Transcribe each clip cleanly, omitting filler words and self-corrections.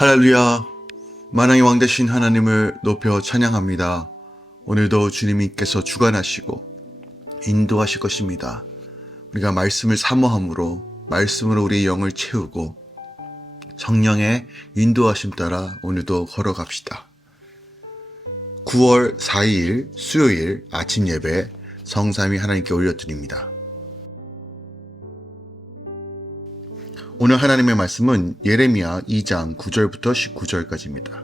할렐루야. 만왕의 왕 되신 하나님을 높여 찬양합니다. 오늘도 주님께서 주관하시고 인도하실 것입니다. 우리가 말씀을 사모함으로 말씀으로 우리의 영을 채우고 성령의 인도하심 따라 오늘도 걸어갑시다. 9월 4일 수요일 아침 예배 성삼위 하나님께 올려드립니다. 오늘 하나님의 말씀은 예레미야 2장 9절부터 19절까지입니다.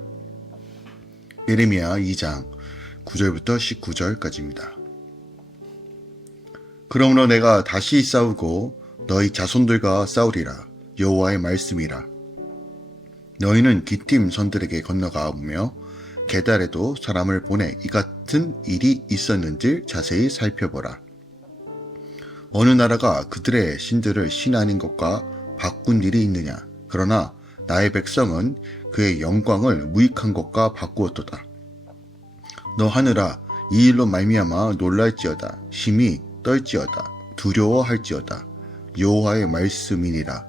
예레미야 2장 9절부터 19절까지입니다. 그러므로 내가 다시 싸우고 너희 자손들과 싸우리라. 여호와의 말씀이라. 너희는 기띔 선들에게 건너가보며 게달에도 사람을 보내 이 같은 일이 있었는지 자세히 살펴보라. 어느 나라가 그들의 신들을 신 아닌 것과 바꾼 일이 있느냐? 그러나 나의 백성은 그의 영광을 무익한 것과 바꾸었도다. 너 하늘아, 이 일로 말미암아 놀랄지어다. 심히 떨지어다. 두려워할지어다. 여호와의 말씀이니라.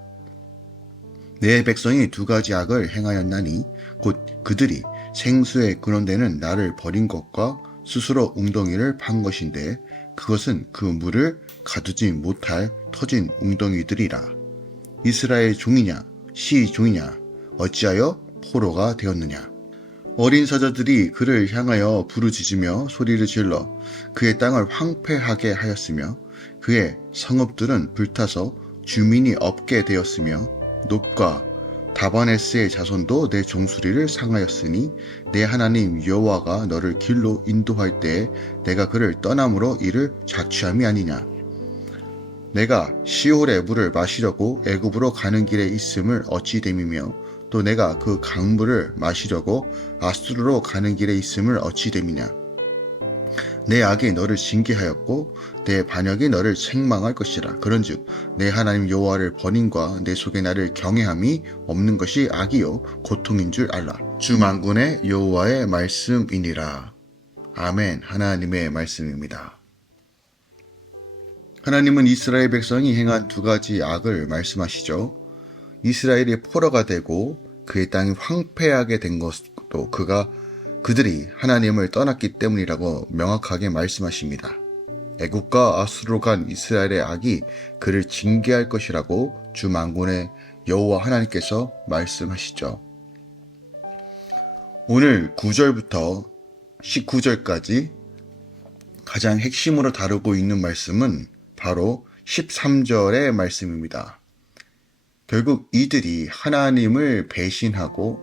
내 백성이 두 가지 악을 행하였나니 곧 그들이 생수에 근원되는 나를 버린 것과 스스로 웅덩이를 판 것인데 그것은 그 물을 가두지 못할 터진 웅덩이들이라. 이스라엘 종이냐 시 종이냐 어찌하여 포로가 되었느냐. 어린 사자들이 그를 향하여 부르짖으며 소리를 질러 그의 땅을 황폐하게 하였으며 그의 성읍들은 불타서 주민이 없게 되었으며 놋과 다바네스의 자손도 내 종소리를 상하였으니 내 하나님 여호와가 너를 길로 인도할 때에 내가 그를 떠남으로 이를 자취함이 아니냐. 내가 시홀의 물을 마시려고 애굽으로 가는 길에 있음을 어찌 됨이며 또 내가 그 강물을 마시려고 아수르로 가는 길에 있음을 어찌 됨이냐. 내 악이 너를 징계하였고 내 반역이 너를 책망할 것이라. 그런즉 내 하나님 여호와를 버림과 내 속에 나를 경외함이 없는 것이 악이요 고통인 줄 알라. 주 만군의 여호와의 말씀이니라. 아멘. 하나님의 말씀입니다. 하나님은 이스라엘 백성이 행한 두 가지 악을 말씀하시죠. 이스라엘이 포로가 되고 그의 땅이 황폐하게 된 것도 그들이 하나님을 떠났기 때문이라고 명확하게 말씀하십니다. 애굽과 아수르로 간 이스라엘의 악이 그를 징계할 것이라고 주 만군의 여호와 하나님께서 말씀하시죠. 오늘 9절부터 19절까지 가장 핵심으로 다루고 있는 말씀은 바로 13절의 말씀입니다. 결국 이들이 하나님을 배신하고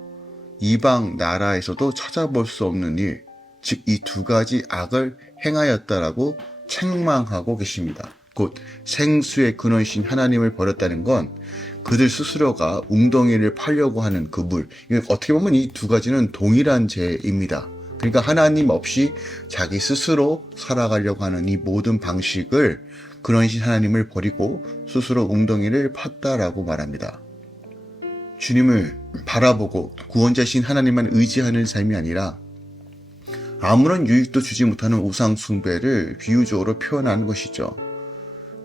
이방 나라에서도 찾아볼 수 없는 일, 즉 이 두 가지 악을 행하였다라고 책망하고 계십니다. 곧 생수의 근원이신 하나님을 버렸다는 건 그들 스스로가 웅덩이를 파려고 하는 그 물, 어떻게 보면 이 두 가지는 동일한 죄입니다. 그러니까 하나님 없이 자기 스스로 살아가려고 하는 이 모든 방식을 근원이신 하나님을 버리고 스스로 웅덩이를 팠다라고 말합니다. 주님을 바라보고 구원자신 하나님만 의지하는 삶이 아니라 아무런 유익도 주지 못하는 우상 숭배를 비유적으로 표현하는 것이죠.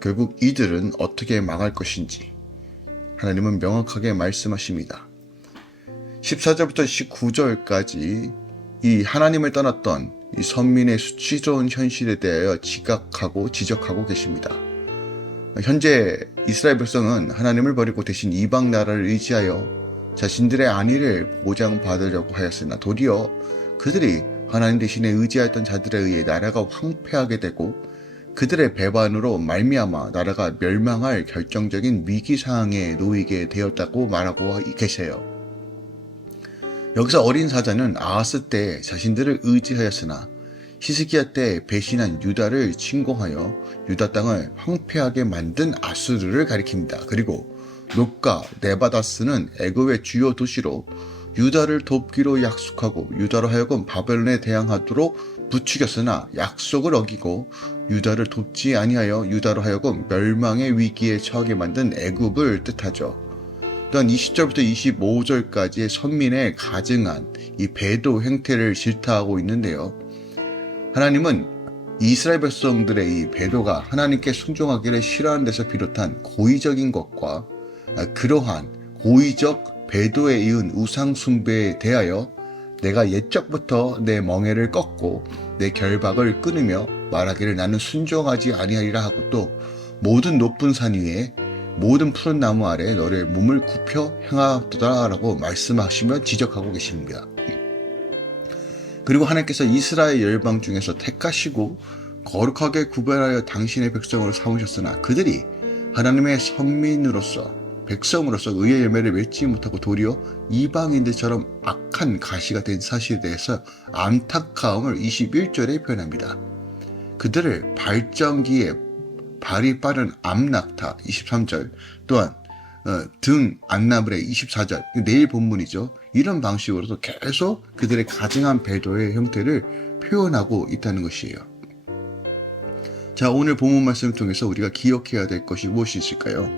결국 이들은 어떻게 망할 것인지 하나님은 명확하게 말씀하십니다. 14절부터 19절까지 이 하나님을 떠났던 이 선민의 수치스러운 현실에 대하여 지적하고 계십니다. 현재 이스라엘 백성은 하나님을 버리고 대신 이방 나라를 의지하여 자신들의 안위를 보장받으려고 하였으나 도리어 그들이 하나님 대신에 의지하였던 자들에 의해 나라가 황폐하게 되고 그들의 배반으로 말미암아 나라가 멸망할 결정적인 위기 상황에 놓이게 되었다고 말하고 계세요. 여기서 어린 사자는 아하스 때 자신들을 의지하였으나 히스기야 때 배신한 유다를 침공하여 유다 땅을 황폐하게 만든 아수르를 가리킵니다. 그리고 놋과 네바다스는 애굽의 주요 도시로 유다를 돕기로 약속하고 유다로 하여금 바벨론에 대항하도록 부추겼으나 약속을 어기고 유다를 돕지 아니하여 유다로 하여금 멸망의 위기에 처하게 만든 애굽을 뜻하죠. 또한 20절부터 25절까지의 선민의 가증한 이 배도 행태를 질타하고 있는데요. 하나님은 이스라엘 백성들의 이 배도가 하나님께 순종하기를 싫어하는 데서 비롯한 고의적인 것과 그러한 고의적 배도에 이은 우상 숭배에 대하여 내가 옛적부터 내 멍에를 꺾고 내 결박을 끊으며 말하기를 나는 순종하지 아니하리라 하고 또 모든 높은 산 위에 모든 푸른 나무 아래 너를 몸을 굽혀 행하도다라고 말씀하시며 지적하고 계십니다. 그리고 하나님께서 이스라엘 열방 중에서 택하시고 거룩하게 구별하여 당신의 백성으로 삼으셨으나 그들이 하나님의 선민으로서 백성으로서 의의 열매를 맺지 못하고 도리어 이방인들처럼 악한 가시가 된 사실에 대해서 안타까움을 21절에 표현합니다. 그들을 발전기에 발이 빠른 암낙타 23절 또한 등 안나블의 24절 내일 본문이죠. 이런 방식으로도 계속 그들의 가증한 배도의 형태를 표현하고 있다는 것이에요. 자, 오늘 본문 말씀을 통해서 우리가 기억해야 될 것이 무엇이 있을까요?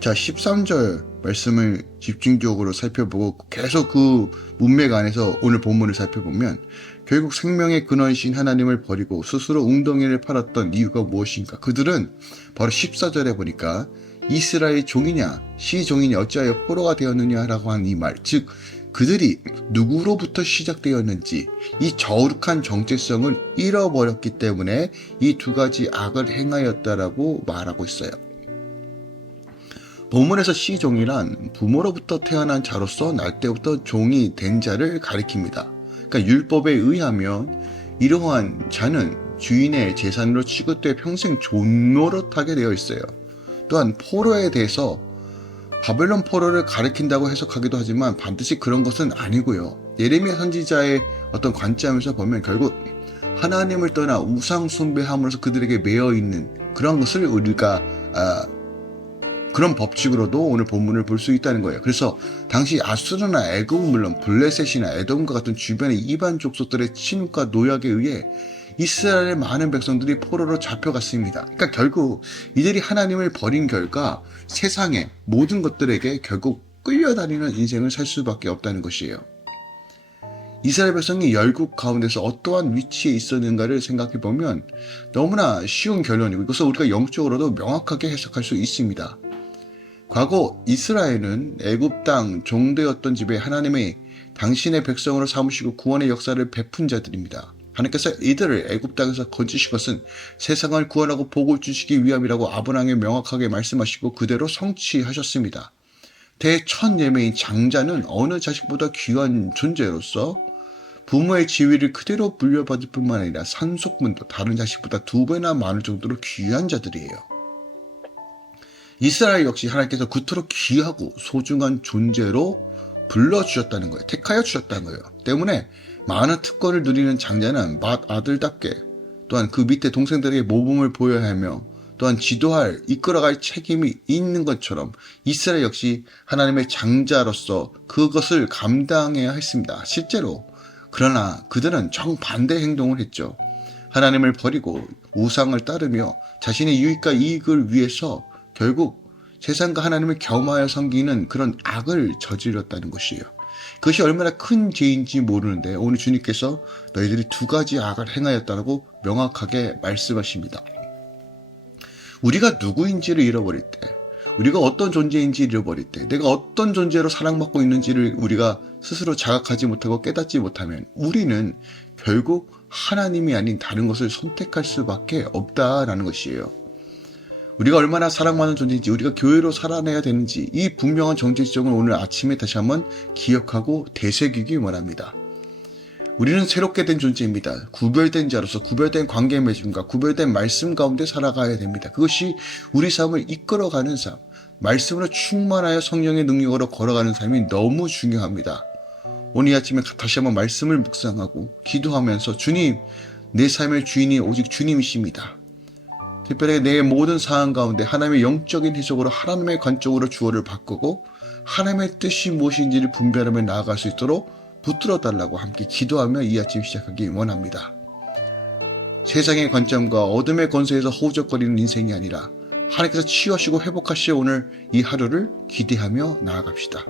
자, 13절 말씀을 집중적으로 살펴보고 계속 그 문맥 안에서 오늘 본문을 살펴보면 결국 생명의 근원이신 하나님을 버리고 스스로 웅덩이를 팔았던 이유가 무엇인가? 그들은 바로 14절에 보니까 이스라엘 종이냐 시종이냐 어찌하여 포로가 되었느냐라고 한 이 말, 즉 그들이 누구로부터 시작되었는지 이 저룩한 정체성을 잃어버렸기 때문에 이 두 가지 악을 행하였다라고 말하고 있어요. 본문에서 시종이란 부모로부터 태어난 자로서 날 때부터 종이 된 자를 가리킵니다. 그러니까 율법에 의하면 이러한 자는 주인의 재산으로 취급돼 평생 존노릇하게 되어 있어요. 또한 포로에 대해서 바벨론 포로를 가리킨다고 해석하기도 하지만 반드시 그런 것은 아니고요. 예레미야 선지자의 어떤 관점에서 보면 결국 하나님을 떠나 우상 숭배함으로써 그들에게 매여 있는 그런 것을 우리가 그런 법칙으로도 오늘 본문을 볼 수 있다는 거예요. 그래서 당시 아수르나 애굽은 물론 블레셋이나 에돔과 같은 주변의 이반 족속들의 침입과 노역에 의해 이스라엘의 많은 백성들이 포로로 잡혀갔습니다. 그러니까 결국 이들이 하나님을 버린 결과 세상의 모든 것들에게 결국 끌려다니는 인생을 살 수밖에 없다는 것이에요. 이스라엘 백성이 열국 가운데서 어떠한 위치에 있었는가를 생각해보면 너무나 쉬운 결론이고 이것을 우리가 영적으로도 명확하게 해석할 수 있습니다. 과거 이스라엘은 애굽 땅 종되었던 집에 하나님의 당신의 백성으로 삼으시고 구원의 역사를 베푼 자들입니다. 하나님께서 이들을 애굽 땅에서 건지신 것은 세상을 구원하고 복을 주시기 위함이라고 아브라함에 명확하게 말씀하시고 그대로 성취하셨습니다. 대첫 예매인 장자는 어느 자식보다 귀한 존재로서 부모의 지위를 그대로 물려받을 뿐만 아니라 산속문도 다른 자식보다 2배나 많을 정도로 귀한 자들이에요. 이스라엘 역시 하나님께서 그토록 귀하고 소중한 존재로 불러주셨다는 거예요. 택하여 주셨다는 거예요. 때문에 많은 특권을 누리는 장자는 맏아들답게 또한 그 밑에 동생들에게 모범을 보여야 하며 또한 지도할, 이끌어갈 책임이 있는 것처럼 이스라엘 역시 하나님의 장자로서 그것을 감당해야 했습니다. 실제로 그러나 그들은 정반대 행동을 했죠. 하나님을 버리고 우상을 따르며 자신의 유익과 이익을 위해서 결국 세상과 하나님을 겸하여 섬기는 그런 악을 저질렀다는 것이에요. 그것이 얼마나 큰 죄인지 모르는데 오늘 주님께서 너희들이 2가지 악을 행하였다고 명확하게 말씀하십니다. 우리가 누구인지를 잃어버릴 때, 우리가 어떤 존재인지 잃어버릴 때, 내가 어떤 존재로 사랑받고 있는지를 우리가 스스로 자각하지 못하고 깨닫지 못하면 우리는 결국 하나님이 아닌 다른 것을 선택할 수밖에 없다라는 것이에요. 우리가 얼마나 사랑받는 존재인지, 우리가 교회로 살아내야 되는지 이 분명한 정체 지점을 오늘 아침에 다시 한번 기억하고 되새기기 원합니다. 우리는 새롭게 된 존재입니다. 구별된 자로서 구별된 관계 맺음과 구별된 말씀 가운데 살아가야 됩니다. 그것이 우리 삶을 이끌어가는 삶, 말씀으로 충만하여 성령의 능력으로 걸어가는 삶이 너무 중요합니다. 오늘 아침에 다시 한번 말씀을 묵상하고 기도하면서 주님, 내 삶의 주인이 오직 주님이십니다. 특별히 내 모든 상황 가운데 하나님의 영적인 해석으로 하나님의 관점으로 주어를 바꾸고 하나님의 뜻이 무엇인지를 분별하며 나아갈 수 있도록 붙들어 달라고 함께 기도하며 이 아침 시작하기 원합니다. 세상의 관점과 어둠의 권세에서 허우적거리는 인생이 아니라 하나님께서 치유하시고 회복하시어 오늘 이 하루를 기대하며 나아갑시다.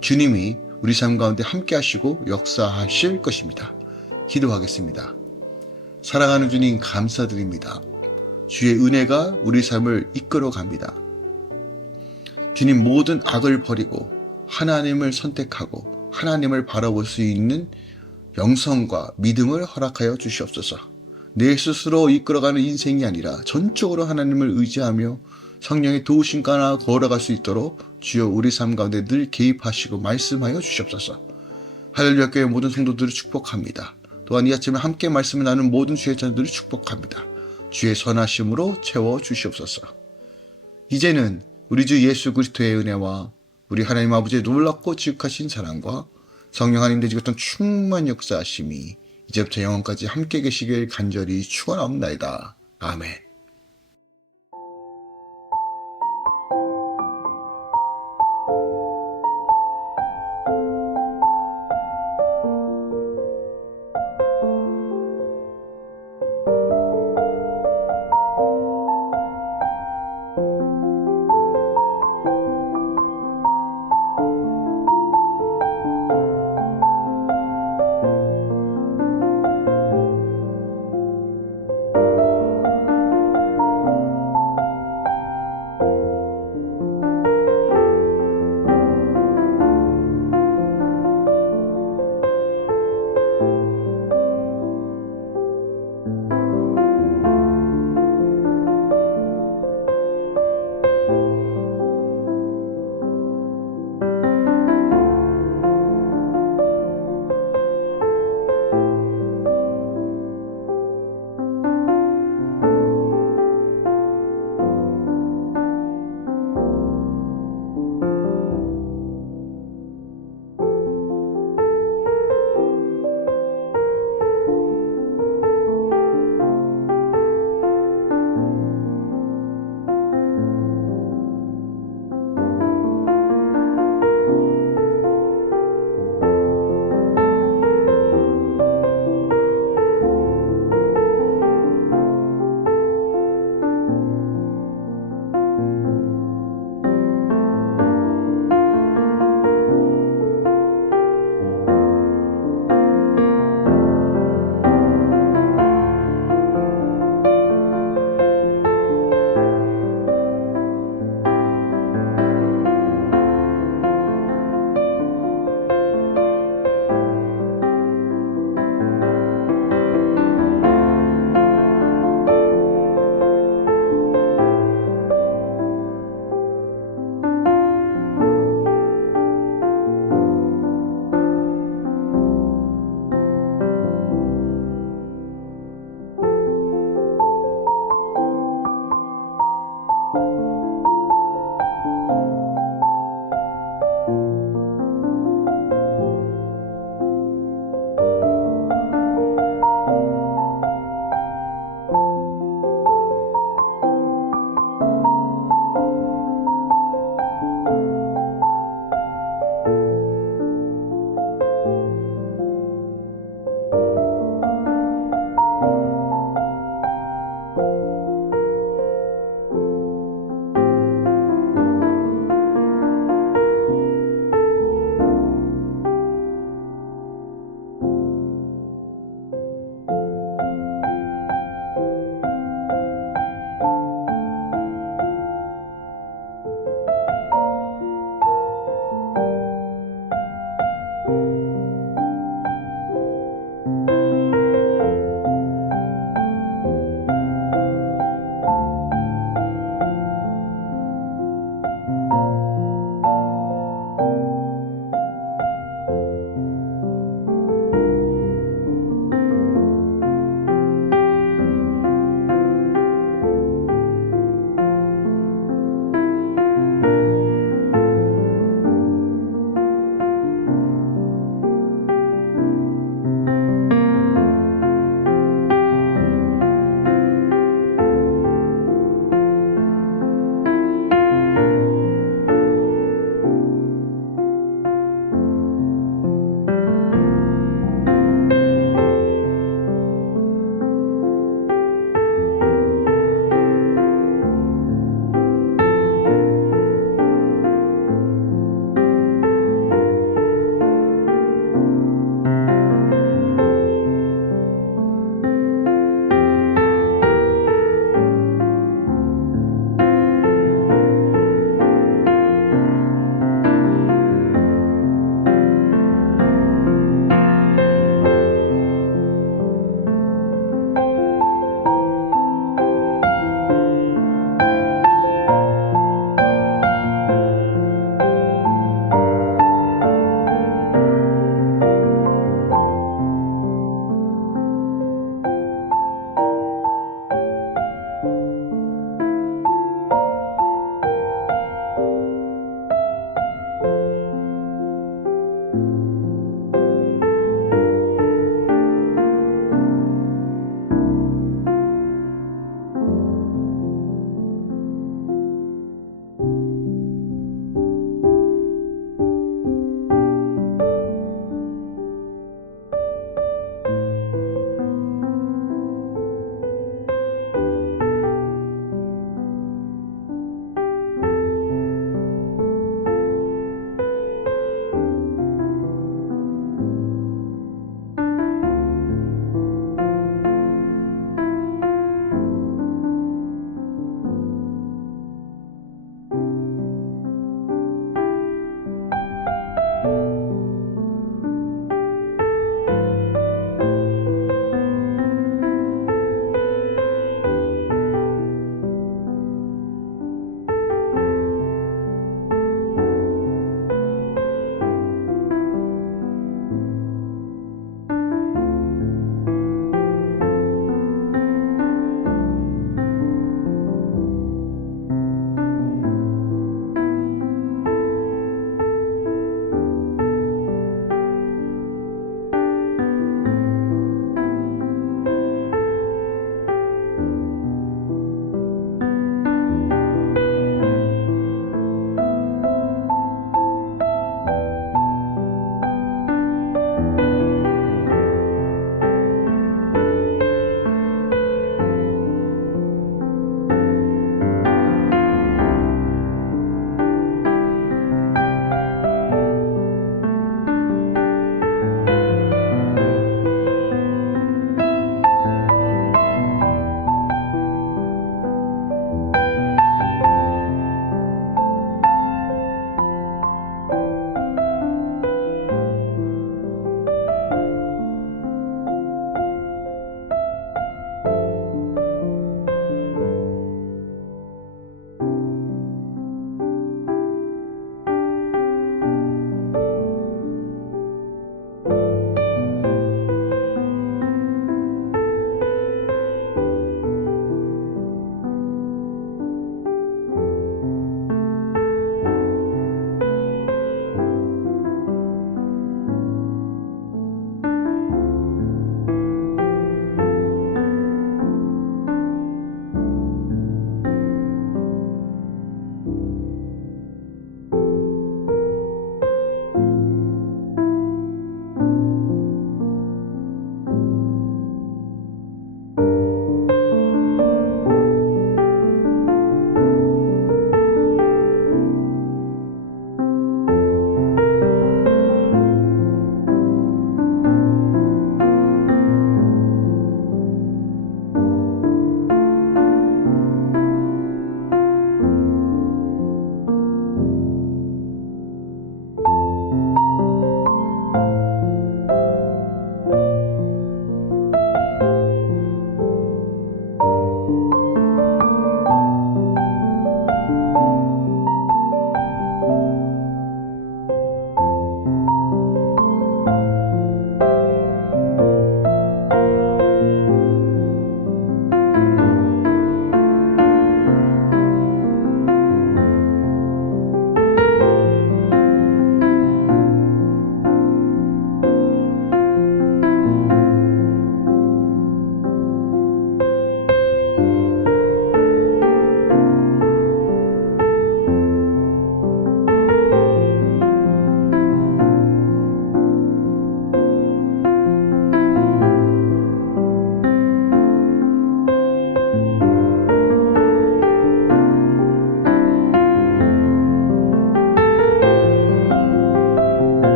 주님이 우리 삶 가운데 함께 하시고 역사하실 것입니다. 기도하겠습니다. 사랑하는 주님 감사드립니다. 주의 은혜가 우리 삶을 이끌어 갑니다. 주님 모든 악을 버리고 하나님을 선택하고 하나님을 바라볼 수 있는 영성과 믿음을 허락하여 주시옵소서. 내 스스로 이끌어가는 인생이 아니라 전적으로 하나님을 의지하며 성령의 도우심과 하나 걸어갈 수 있도록 주여 우리 삶 가운데 늘 개입하시고 말씀하여 주시옵소서. 할렐루야 교회 모든 성도들을 축복합니다. 또한 이 아침에 함께 말씀을 나눈 모든 주의 자녀들을 축복합니다. 주의 선하심으로 채워 주시옵소서. 이제는 우리 주 예수 그리스도의 은혜와 우리 하나님 아버지의 놀랍고 지극하신 사랑과 성령 하나님 되지 같은 충만 역사하심이 이제부터 영원까지 함께 계시길 간절히 축원하옵나이다. 아멘.